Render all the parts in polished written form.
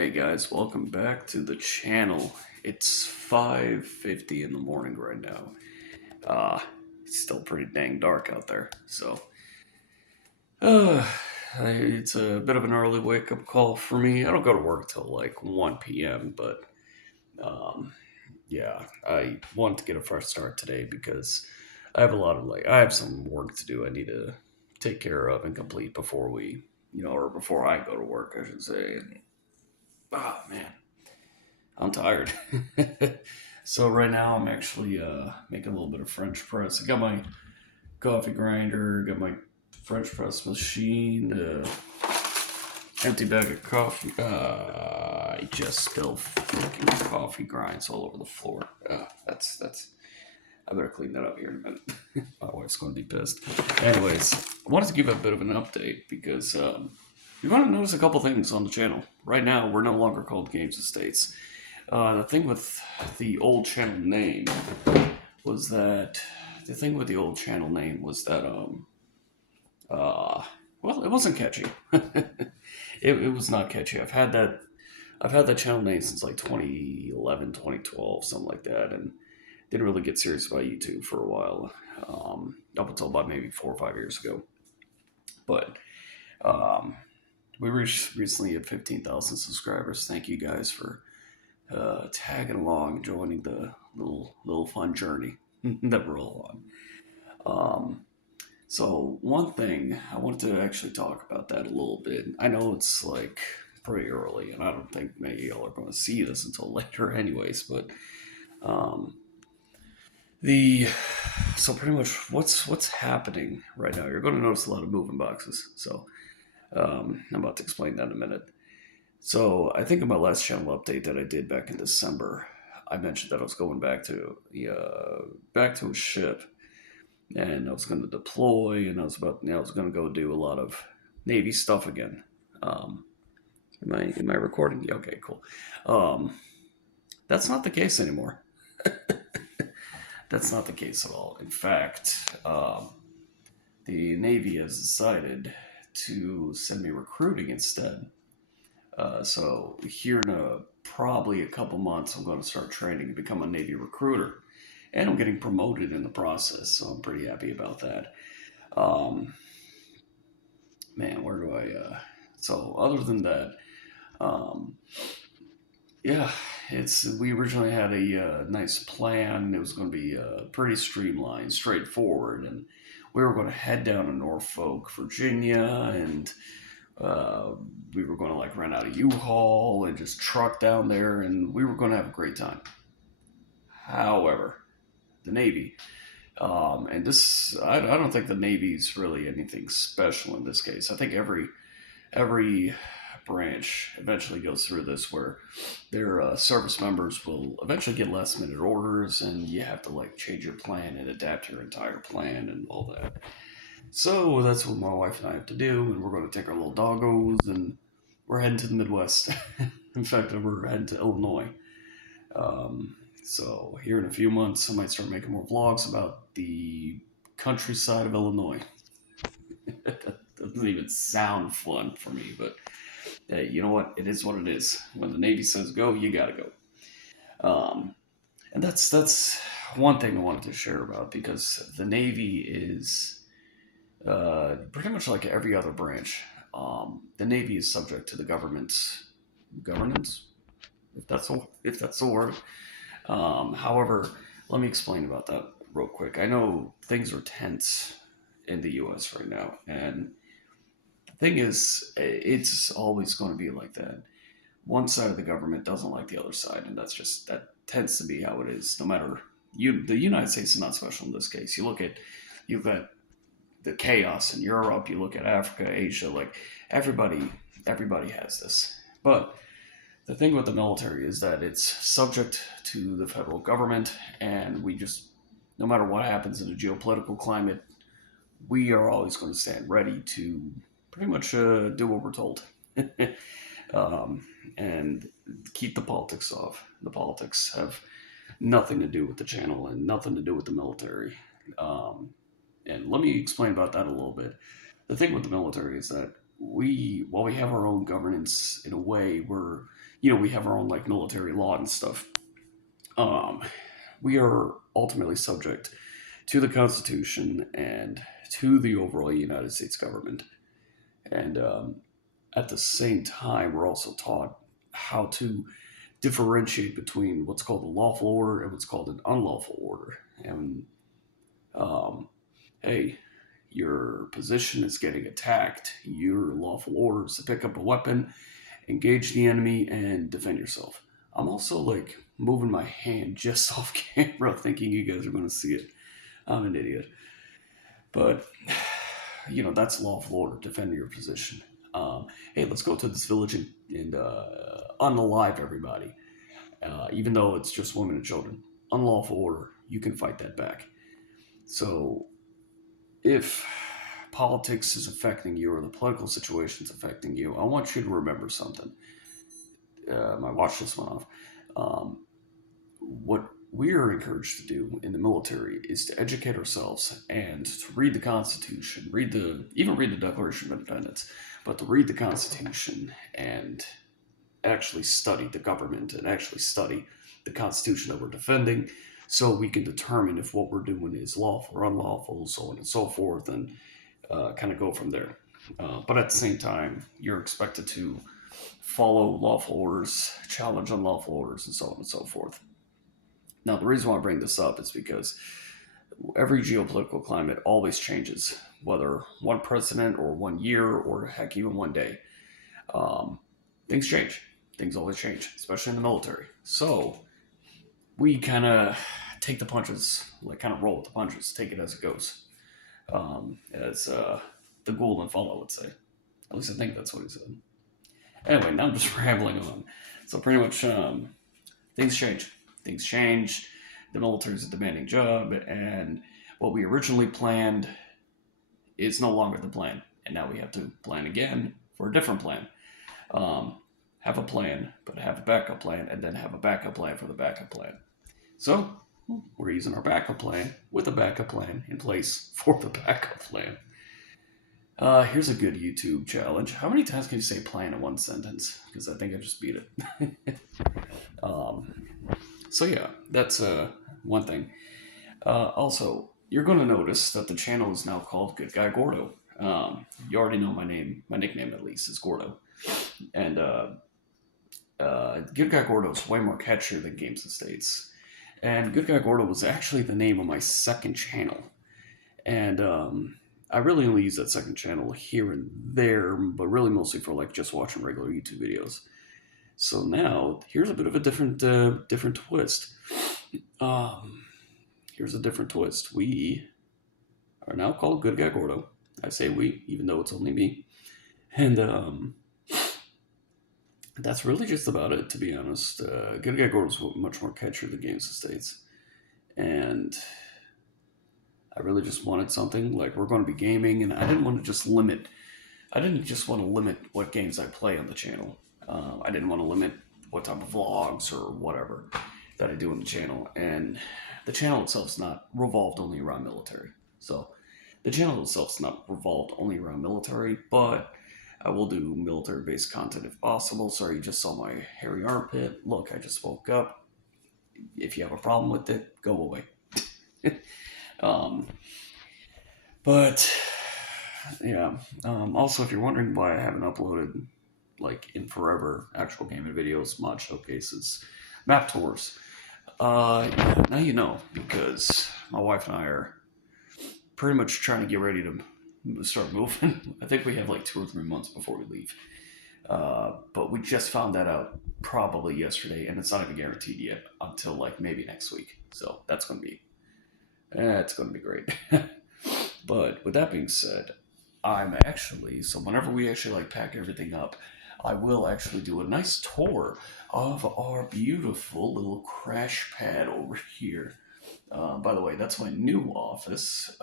Hey guys, welcome back to the channel. It's 5:50 in the morning right now. Uh, it's still pretty dang dark out there. Uh, it's a bit of an early wake up call for me. I don't go to work till like 1 p.m., but um, yeah, I want to get a fresh start today because I have some work to do I need to take care of and complete before or before I go to work, I should say. Man, I'm tired. So right now I'm actually making a little bit of French press. I got my coffee grinder, got my French press machine, empty bag of coffee. I just spilled freaking coffee grinds all over the floor. That's. I better clean that up here in a minute. My wife's going to be pissed. Anyways, I wanted to give a bit of an update because you're going to notice a couple things on the channel. Right now, we're no longer called Games Estates. The thing with the old channel name was that uh, well, it wasn't catchy. It was not catchy. I've had that channel name since like 2011, 2012, something like that, and didn't really get serious about YouTube for a while, up until about maybe 4 or 5 years ago. But um, we reached recently at 15,000 subscribers. Thank you guys for tagging along, joining the little fun journey that we're all on. So one thing I wanted to actually talk about that a little bit. I know it's like pretty early, and I don't think many of y'all are going to see this until later, anyways. But um, the so pretty much what's happening right now. You're going to notice a lot of moving boxes. So I'm about to explain that in a minute. So I think in my last channel update that I did back in December, I mentioned that I was going back to a ship, and I was going to deploy, and I was going to go do a lot of Navy stuff again. Um, am I recording? Yeah, okay, cool. Um, that's not the case anymore. That's not the case at all. In fact, the Navy has decided to send me recruiting instead. So here in probably a couple months, I'm going to start training to become a Navy recruiter, and I'm getting promoted in the process. So I'm pretty happy about that. Um, Man, where do I? So other than that, um, yeah, it's we originally had a nice plan. It was going to be pretty streamlined, straightforward, and we were going to head down to Norfolk, Virginia, and uh, we were going to like rent out a U-Haul and just truck down there, and we were going to have a great time. However, the Navy, and this, I don't think the Navy's really anything special in this case. I think every branch eventually goes through this where their service members will eventually get last minute orders, and you have to like change your plan and adapt your entire plan and all that. So that's what my wife and I have to do, and we're going to take our little doggos and we're heading to the Midwest. In fact, we're heading to Illinois. So here in a few months, I might start making more vlogs about the countryside of Illinois. That doesn't even sound fun for me, but hey, you know what? It is what it is. When the Navy says go, you gotta go. Um, and that's one thing I wanted to share about because the Navy is pretty much like every other branch. The Navy is subject to the government's governance, if that's the word. However, let me explain about that real quick. I know things are tense in the U.S. right now, and the thing is, it's always going to be like that. One side of the government doesn't like the other side, and that tends to be how it is. No matter the United States is not special in this case. You've got the chaos in Europe. You look at Africa, Asia, like everybody everybody has this. But the thing with the military is that it's subject to the federal government, and we just no matter what happens in the geopolitical climate, we are always going to stand ready to pretty much do what we're told. um, and keep the politics off. The politics have nothing to do with the channel and nothing to do with the military. Um, and let me explain about that a little bit. The thing with the military is that while we have our own governance in a way, where we have our own like military law and stuff. Um, we are ultimately subject to the Constitution and to the overall United States government. And at the same time, we're also taught how to differentiate between what's called a lawful order and what's called an unlawful order. And um, hey, your position is getting attacked. Your lawful order is to pick up a weapon, engage the enemy, and defend yourself. I'm also like moving my hand just off camera, thinking you guys are going to see it. I'm an idiot. But, that's lawful order, defend your position. Hey, let's go to this village and unalive everybody, even though it's just women and children. Unlawful order, you can fight that back. So, if politics is affecting you or the political situation is affecting you, I want you to remember something. My watch just went off. What we are encouraged to do in the military is to educate ourselves and to read the Constitution, even read the Declaration of Independence, but to read the Constitution and actually study the government and actually study the Constitution that we're defending, so we can determine if what we're doing is lawful or unlawful, so on and so forth, and kind of go from there. But at the same time, you're expected to follow lawful orders, challenge unlawful orders, and so on and so forth. Now, the reason why I bring this up is because every geopolitical climate always changes, whether one president or 1 year or heck, even one day. Um, Things change. Things always change, especially in the military. So we kind of take the punches, like kind of roll with the punches, take it as it goes, as the Ghoul and Follow would say. At least I think that's what he said. Anyway, now I'm just rambling on. So pretty much, things change. Things change. The military is a demanding job, and what we originally planned is no longer the plan. And now we have to plan again for a different plan. Have a plan, but have a backup plan, and then have a backup plan for the backup plan. So we're using our backup plan with a backup plan in place for the backup plan. Here's a good YouTube challenge. How many times can you say plan in one sentence? Because I think I just beat it. So yeah, that's one thing. Also, you're going to notice that the channel is now called Good Guy Gordo. You already know my name, my nickname at least, is Gordo. And Good Guy Gordo is way more catchier than Games and States. And Good Guy Gordo was actually the name of my second channel. And I really only use that second channel here and there, but really mostly for like just watching regular YouTube videos. So now here's a bit of a different twist. Here's a different twist. We are now called Good Guy Gordo. I say we, even though it's only me. And that's really just about it, to be honest. Good Guy Gordo is much more catchier than Games of States. And I really just wanted something like we're going to be gaming, and I didn't want to just limit. I didn't just want to limit what games I play on the channel. I didn't want to limit what type of vlogs or whatever that I do on the channel. And the channel itself is not revolved only around military. So the channel itself is not revolved only around military, but I will do military-based content if possible. Sorry, you just saw my hairy armpit. Look, I just woke up. If you have a problem with it, go away. But yeah. Also, if you're wondering why I haven't uploaded like in forever actual gaming videos, mod showcases, map tours, yeah, now you know, because my wife and I are pretty much trying to get ready to start moving. I think we have like 2 or 3 months before we leave. But we just found that out probably yesterday, and it's not even guaranteed yet until like maybe next week. So that's going to be great. But with that being said, so whenever we actually like pack everything up, I will actually do a nice tour of our beautiful little crash pad over here. By the way, that's my new office.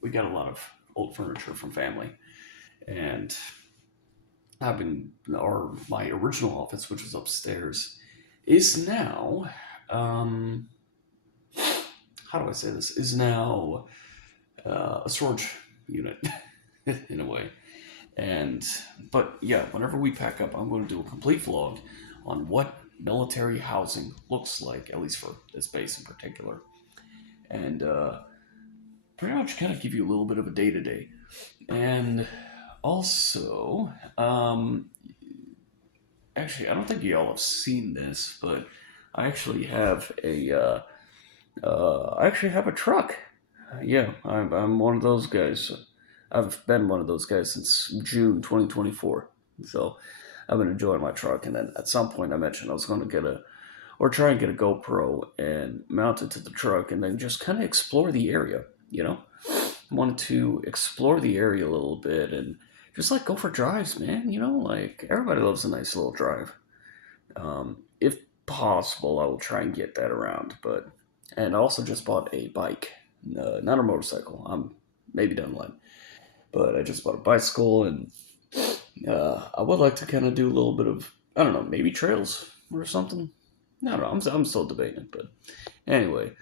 We got a lot of old furniture from family, and my original office, which was upstairs, is now how do I say this? Is now a storage unit in a way. And but yeah, whenever we pack up, I'm going to do a complete vlog on what military housing looks like, at least for this base in particular, and pretty much kind of give you a little bit of a day to day. And also, actually, I don't think y'all have seen this, but I actually have I actually have a truck. Yeah, I'm one of those guys. I've been one of those guys since June 2024. So I've been enjoying my truck. And then at some point, I mentioned I was going to or try and get a GoPro and mount it to the truck and then just kind of explore the area, you know? I wanted to explore the area a little bit and just like go for drives, man. Like everybody loves a nice little drive. If possible, I will try and get that around. And I also just bought a bike, not a motorcycle. I'm maybe down the line, but I just bought a bicycle, and I would like to kind of do a little bit of, I don't know, maybe trails or something. I don't know. I'm still debating it, but anyway.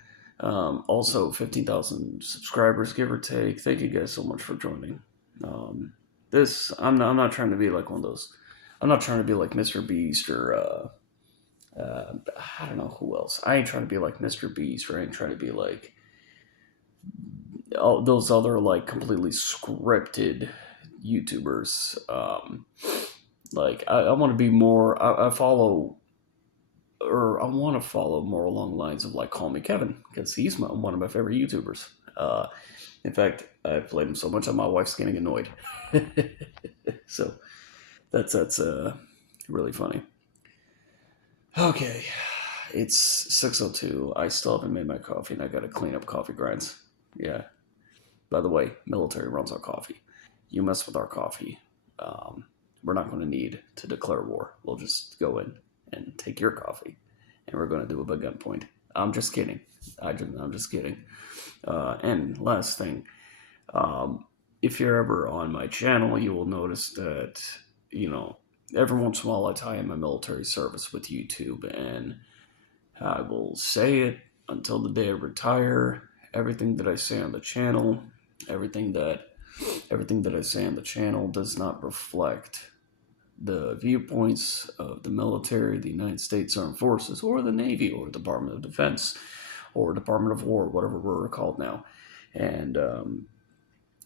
Also, 15,000 subscribers, give or take. Thank you guys so much for joining. I'm not trying to be like one of those. I'm not trying to be like Mr. Beast or I don't know who else. I ain't trying to be like Mr. Beast, or I ain't trying to be like all those other like completely scripted YouTubers. Like I want to be more. I follow, or I want to follow more along the lines of like Call Me Kevin, because he's one of my favorite YouTubers. In fact, I played him so much that my wife's getting annoyed. So that's really funny. Okay, it's 6:02. I still haven't made my coffee, and I got to clean up coffee grinds. Yeah. By the way, military runs our coffee. You mess with our coffee, um, we're not going to need to declare war. We'll just go in and take your coffee, and we're going to do it by gunpoint. I'm just kidding. I'm just kidding. And last thing, um, if you're ever on my channel, you will notice that, you know, every once in a while I tie in my military service with YouTube, and I will say it until the day I retire. Everything that I say on the channel, everything that everything that I say on the channel does not reflect the viewpoints of the military, the United States Armed Forces, or the Navy, or Department of Defense, or Department of War, whatever we're called now. And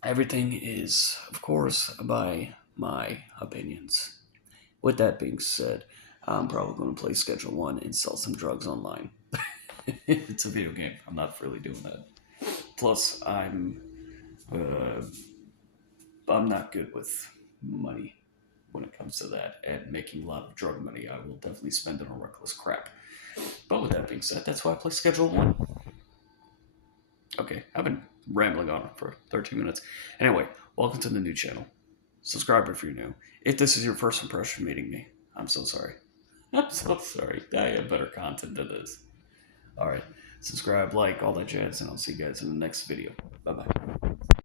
everything is, of course, by my opinions. With that being said, I'm probably going to play Schedule 1 and sell some drugs online. It's a video game. I'm not really doing that. Plus, uh, I'm not good with money when it comes to that, and making a lot of drug money. I will definitely spend it on reckless crap. But with that being said, that's why I play Schedule 1. Okay, I've been rambling on for 13 minutes. Anyway, welcome to the new channel. Subscribe if you're new. If this is your first impression meeting me, I'm so sorry. I'm so sorry. I have better content than this. Alright, subscribe, like, all that jazz, and I'll see you guys in the next video. Bye bye.